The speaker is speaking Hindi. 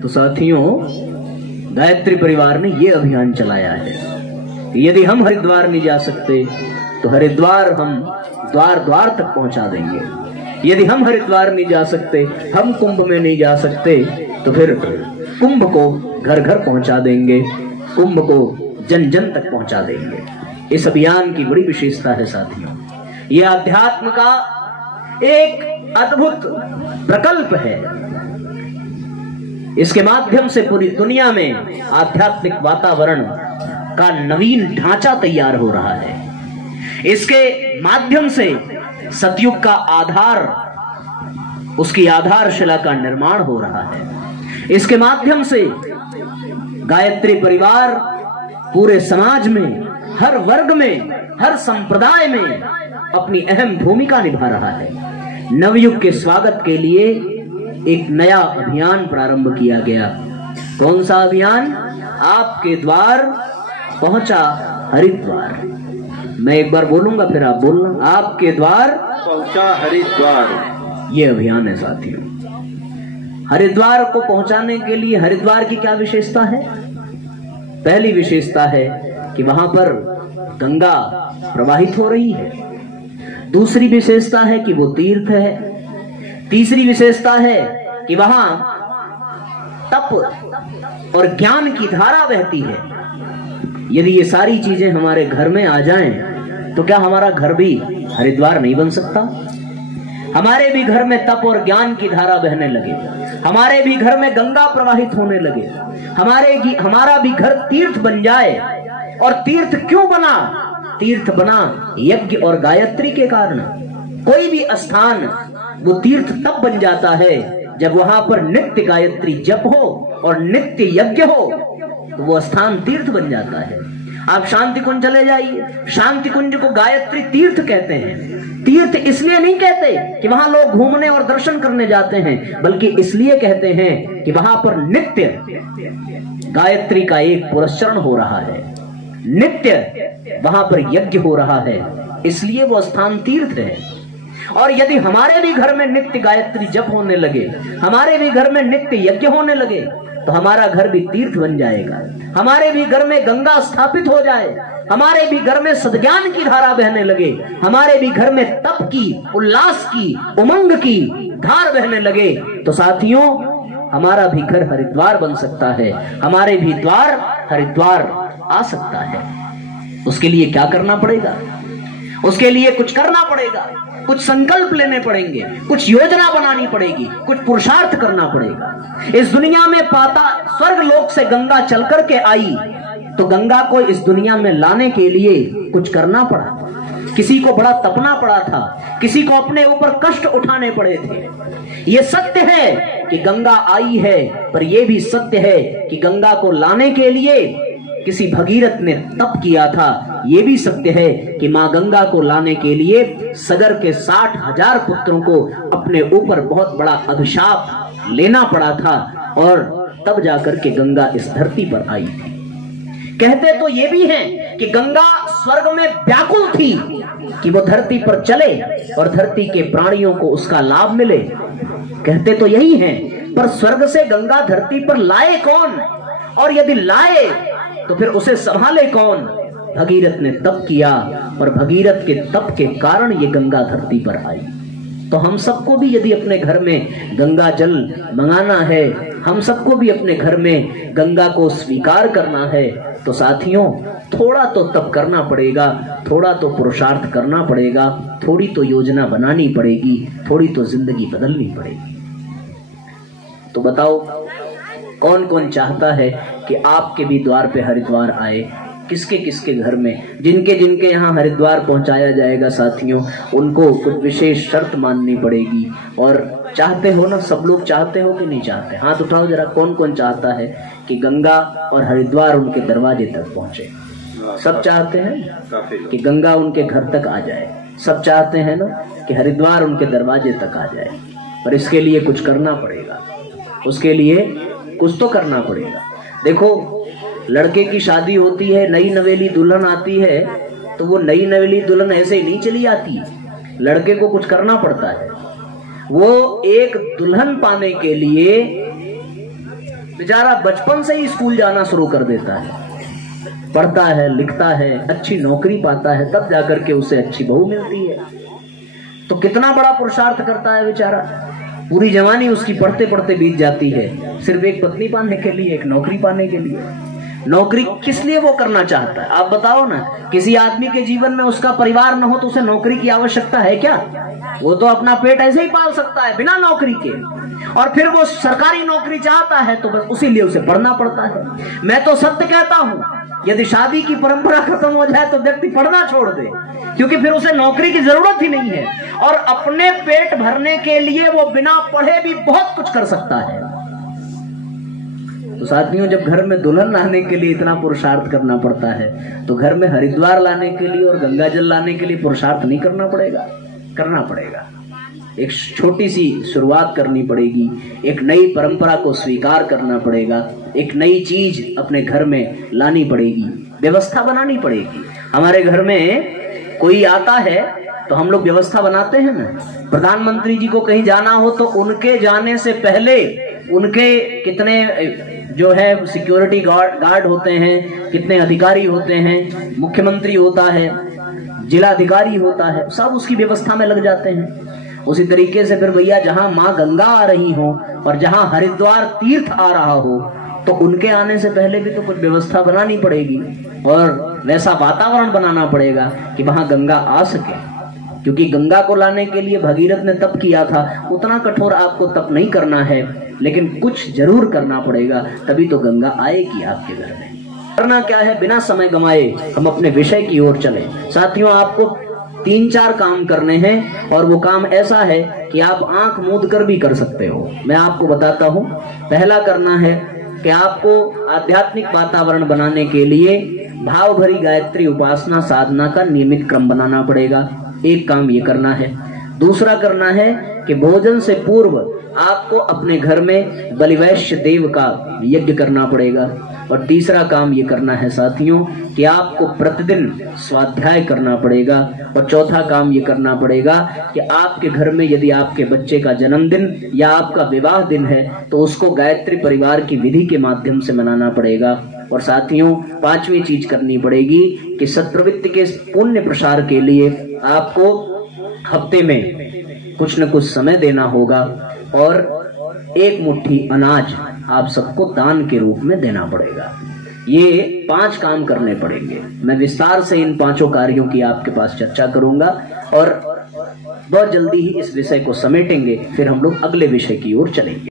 तो साथियों, गायत्री परिवार ने ये अभियान चलाया है कि यदि हम हरिद्वार नहीं जा सकते तो हरिद्वार हम द्वार द्वार तक पहुंचा देंगे। यदि हम हरिद्वार नहीं जा सकते, हम कुंभ में नहीं जा सकते, तो फिर कुंभ को घर घर पहुंचा देंगे, कुंभ को जन जन तक पहुंचा देंगे। इस अभियान की बड़ी विशेषता है साथियों, ये अध्यात्म का एक अद्भुत प्रकल्प है। इसके माध्यम से पूरी दुनिया में आध्यात्मिक वातावरण का नवीन ढांचा तैयार हो रहा है। इसके माध्यम से सतयुग का आधार, उसकी आधारशिला का निर्माण हो रहा है। इसके माध्यम से गायत्री परिवार पूरे समाज में, हर वर्ग में, हर संप्रदाय में अपनी अहम भूमिका निभा रहा है। नवयुग के स्वागत के लिए एक नया अभियान प्रारंभ किया गया। कौन सा अभियान? आपके द्वार पहुंचा हरिद्वार। मैं एक बार बोलूंगा फिर आप बोलना, आपके द्वार पहुंचा हरिद्वार। ये अभियान है साथियों। हरिद्वार को पहुंचाने के लिए हरिद्वार की क्या विशेषता है? पहली विशेषता है कि वहां पर गंगा प्रवाहित हो रही है। दूसरी विशेषता है कि वो तीर्थ है। तीसरी विशेषता है कि वहां तप और ज्ञान की धारा बहती है। यदि ये सारी चीजें हमारे घर में आ जाएं, तो क्या हमारा घर भी हरिद्वार नहीं बन सकता? हमारे भी घर में तप और ज्ञान की धारा बहने लगे, हमारे भी घर में गंगा प्रवाहित होने लगे, हमारा भी घर तीर्थ बन जाए। और तीर्थ क्यों बना? तीर्थ बना यज्ञ और गायत्री के कारण। कोई भी स्थान वो तीर्थ तब बन जाता है जब वहां पर नित्य गायत्री जप हो और नित्य यज्ञ हो, तो वो स्थान तीर्थ बन जाता है। आप शांति कुंज चले जाइए, शांति कुंज को गायत्री तीर्थ कहते हैं। तीर्थ इसलिए नहीं कहते कि वहां लोग घूमने और दर्शन करने जाते हैं, बल्कि इसलिए कहते हैं कि वहां पर नित्य गायत्री का एक पुरस्चरण हो रहा है, नित्य वहां पर यज्ञ हो रहा है, इसलिए वो स्थान तीर्थ है। और यदि हमारे भी घर में नित्य गायत्री जप होने लगे, हमारे भी घर में नित्य यज्ञ होने लगे, तो हमारा घर भी तीर्थ बन जाएगा। हमारे भी घर में गंगा स्थापित हो जाए, हमारे भी घर में सद्ज्ञान की धारा बहने लगे, हमारे भी घर में तप की, उल्लास की, उमंग की धार बहने लगे, तो साथियों हमारा भी घर हरिद्वार बन सकता है, हमारे भी द्वार हरिद्वार आ सकता है। उसके लिए क्या करना पड़ेगा? उसके लिए कुछ करना पड़ेगा, कुछ संकल्प लेने पड़ेंगे, कुछ योजना बनानी पड़ेगी, कुछ पुरुषार्थ करना पड़ेगा। इस दुनिया में स्वर्ग लोक से गंगा चल करके आई, तो गंगा को इस दुनिया में लाने के लिए कुछ करना पड़ा। किसी को बड़ा तपना पड़ा था, किसी को अपने ऊपर कष्ट उठाने पड़े थे। ये सत्य है कि गंगा आई है, पर यह भी सत्य है कि गंगा को लाने के लिए किसी भगीरथ ने तप किया था। यह भी सत्य है कि मां गंगा को लाने के लिए सगर के 60,000 पुत्रों को अपने ऊपर बहुत बड़ा अभिशाप लेना पड़ा था, और तब जाकर के गंगा इस धरती पर आई थी। कहते तो ये भी हैं कि गंगा स्वर्ग में व्याकुल थी कि वो धरती पर चले और धरती के प्राणियों को उसका लाभ मिले। कहते तो यही हैं, पर स्वर्ग से गंगा धरती पर लाए कौन? और यदि लाए तो फिर उसे संभाले कौन? भगीरथ ने तप किया, और भगीरथ के तप के कारण ये गंगा धरती पर आई। तो हम सबको भी यदि अपने घर में गंगा जल मंगाना है, हम सबको भी अपने घर में गंगा को स्वीकार करना है, तो साथियों थोड़ा तो तप करना पड़ेगा, थोड़ा तो पुरुषार्थ करना पड़ेगा, थोड़ी तो योजना बनानी पड़ेगी, थोड़ी तो जिंदगी बदलनी पड़ेगी। तो बताओ कौन कौन चाहता है कि आपके भी द्वार पे हरिद्वार आए? किसके किसके घर में, जिनके जिनके यहाँ हरिद्वार पहुंचाया जाएगा साथियों, उनको कुछ विशेष शर्त माननी पड़ेगी। और चाहते हो ना, सब लोग चाहते हो कि नहीं चाहते? हाथ उठाओ जरा, कौन कौन चाहता है कि गंगा और हरिद्वार उनके दरवाजे तक पहुंचे? सब चाहते हैं कि गंगा उनके घर तक आ जाए, सब चाहते हैं ना कि हरिद्वार उनके दरवाजे तक आ जाए। पर इसके लिए कुछ करना पड़ेगा, उसके लिए कुछ तो करना पड़ेगा। देखो, लड़के की शादी होती है, नई नवेली दुल्हन आती है, तो वो नई नवेली दुल्हन ऐसे ही नहीं चली आती, लड़के को कुछ करना पड़ता है। वो एक दुल्हन पाने के लिए बेचारा बचपन से ही स्कूल जाना शुरू कर देता है, पढ़ता है, लिखता है, अच्छी नौकरी पाता है, तब जाकर के उसे अच्छी बहू मिलती है। तो कितना बड़ा पुरुषार्थ करता है बेचारा, पूरी जवानी उसकी पढ़ते पढ़ते बीत जाती है सिर्फ एक पत्नी पाने के लिए, एक नौकरी पाने के लिए। नौकरी किस लिए वो करना चाहता है आप बताओ ना। किसी आदमी के जीवन में उसका परिवार न हो तो उसे नौकरी की आवश्यकता है क्या? वो तो अपना पेट ऐसे ही पाल सकता है बिना नौकरी के, और फिर वो सरकारी नौकरी चाहता है तो बस उसी लिए उसे पढ़ना पड़ता है। मैं तो सत्य कहता हूं, यदि शादी की परंपरा खत्म हो जाए तो व्यक्ति पढ़ना छोड़ दे, क्योंकि फिर उसे नौकरी की जरूरत ही नहीं है, और अपने पेट भरने के लिए वो बिना पढ़े भी बहुत कुछ कर सकता है। तो साथियों, जब घर में दुल्हन लाने के लिए इतना पुरुषार्थ करना पड़ता है तो घर में हरिद्वार लाने के लिए और गंगा जल लाने के लिए पुरुषार्थ नहीं करना पड़ेगा? करना पड़ेगा। एक छोटी सी शुरुआत करनी पड़ेगी, एक नई परंपरा को स्वीकार करना पड़ेगा, एक नई चीज अपने घर में लानी पड़ेगी, व्यवस्था बनानी पड़ेगी। हमारे घर में कोई आता है तो हम लोग व्यवस्था बनाते हैं ना। प्रधानमंत्री जी को कहीं जाना हो तो उनके जाने से पहले उनके कितने जो है सिक्योरिटी गार्ड होते हैं, कितने अधिकारी होते हैं, मुख्यमंत्री होता है, जिलाधिकारी होता है, सब उसकी व्यवस्था में लग जाते हैं। उसी तरीके से फिर भैया जहां माँ गंगा आ रही हो और जहां हरिद्वार तीर्थ आ रहा हो तो उनके आने से पहले भी तो कुछ व्यवस्था बनानी पड़ेगी और वैसा वातावरण बनाना पड़ेगा कि वहां गंगा आ सके। क्योंकि गंगा को लाने के लिए भगीरथ ने तप किया था, उतना कठोर आपको तप नहीं करना है, लेकिन कुछ जरूर करना पड़ेगा, तभी तो गंगा आएगी आपके घर में। करना क्या है, बिना समय गंवाए हम अपने विषय की ओर चले। साथियों, आपको 3-4 काम करने हैं और वो काम ऐसा है कि आप आंख मूंद कर भी कर सकते हो। मैं आपको बताता हूं। पहला करना है कि आपको आध्यात्मिक वातावरण बनाने के लिए भाव भरी गायत्री उपासना साधना का नियमित क्रम बनाना पड़ेगा। एक काम ये करना है। दूसरा करना है कि भोजन से पूर्व आपको अपने घर में बलिवैश्य देव का यज्ञ करना पड़ेगा। और तीसरा काम ये करना है साथियों कि आपको प्रतिदिन स्वाध्याय करना पड़ेगा। और चौथा काम ये करना पड़ेगा कि आपके घर में यदि आपके बच्चे का जन्मदिन या आपका विवाह दिन है तो उसको गायत्री परिवार की विधि के माध्यम से मनाना पड़ेगा। और साथियों, 5वीं चीज करनी पड़ेगी कि सत्प्रवृत्ति के पुण्य प्रसार के लिए आपको हफ्ते में कुछ न कुछ समय देना होगा और एक मुट्ठी अनाज आप सबको दान के रूप में देना पड़ेगा। ये 5 काम करने पड़ेंगे। मैं विस्तार से इन 5 कार्यों की आपके पास चर्चा करूंगा और बहुत जल्दी ही इस विषय को समेटेंगे, फिर हम लोग अगले विषय की ओर चलेंगे।